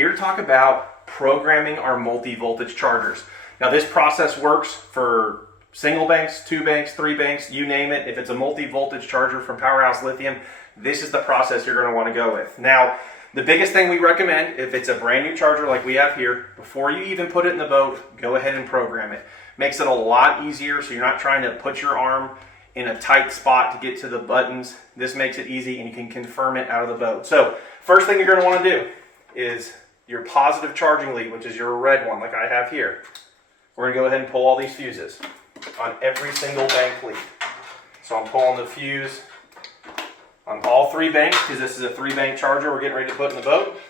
Here to talk about programming our multi-voltage chargers. Now this process works for single banks, 2 banks, 3 banks, you name it. If it's a multi-voltage charger from Powerhouse Lithium, this is the process you're going to want to go with. Now, the biggest thing we recommend, if it's a brand new charger like we have here, before you even put it in the boat, go ahead and program it. Makes it a lot easier so you're not trying to put your arm in a tight spot to get to the buttons. This makes it easy and you can confirm it out of the boat. So first thing you're going to want to do is your positive charging lead, which is your red one like I have here. We're going to go ahead and pull all these fuses on every single bank lead. So I'm pulling the fuse on all 3 banks because this is a 3-bank charger we're getting ready to put in the boat.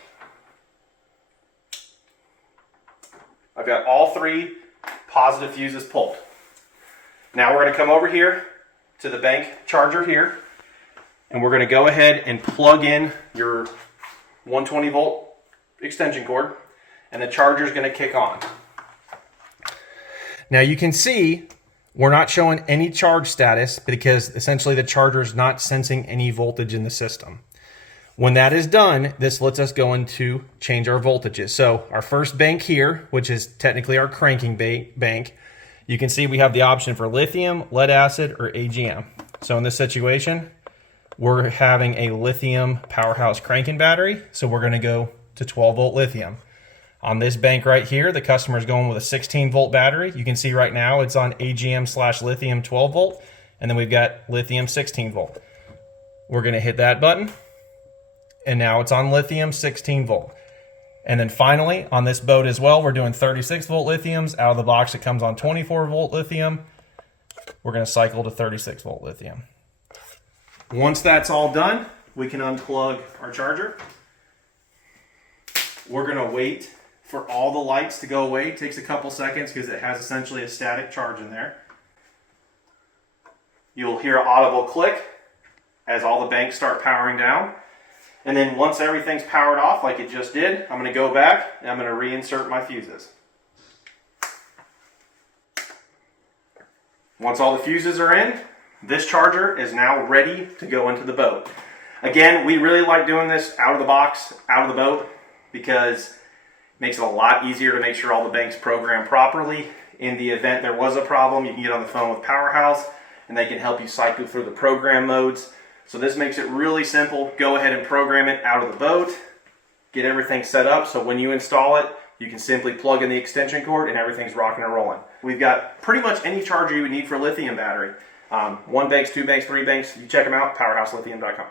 I've got all 3 positive fuses pulled. Now we're going to come over here to the bank charger here, and we're going to go ahead and plug in your 120 volt extension cord, and the charger is going to kick on. Now you can see we're not showing any charge status because essentially the charger is not sensing any voltage in the system. When that is done, this lets us go into change our voltages. So our first bank here, which is technically our cranking bank, you can see we have the option for lithium, lead acid, or AGM. So in this situation, we're having a lithium Powerhouse cranking battery. So we're going to go to 12 volt lithium. On this bank right here, the customer is going with a 16 volt battery. You can see right now it's on AGM/lithium 12 volt, and then we've got lithium 16 volt. We're going to hit that button, and now it's on lithium 16 volt. And then finally, on this boat as well, we're doing 36 volt lithiums. Out of the box, it comes on 24 volt lithium. We're going to cycle to 36 volt lithium. Once that's all done, we can unplug our charger. We're going to wait for all the lights to go away. It takes a couple seconds because it has essentially a static charge in there. You'll hear an audible click as all the banks start powering down. And then once everything's powered off like it just did, I'm going to go back and I'm going to reinsert my fuses. Once all the fuses are in, this charger is now ready to go into the boat. Again, we really like doing this out of the box, out of the boat, because it makes it a lot easier to make sure all the banks program properly. In the event there was a problem, you can get on the phone with Powerhouse and they can help you cycle through the program modes. So this makes it really simple. Go ahead and program it out of the boat, get everything set up so when you install it, you can simply plug in the extension cord and everything's rocking and rolling. We've got pretty much any charger you would need for a lithium battery. 1 banks, 2 banks, 3 banks, you check them out, powerhouselithium.com.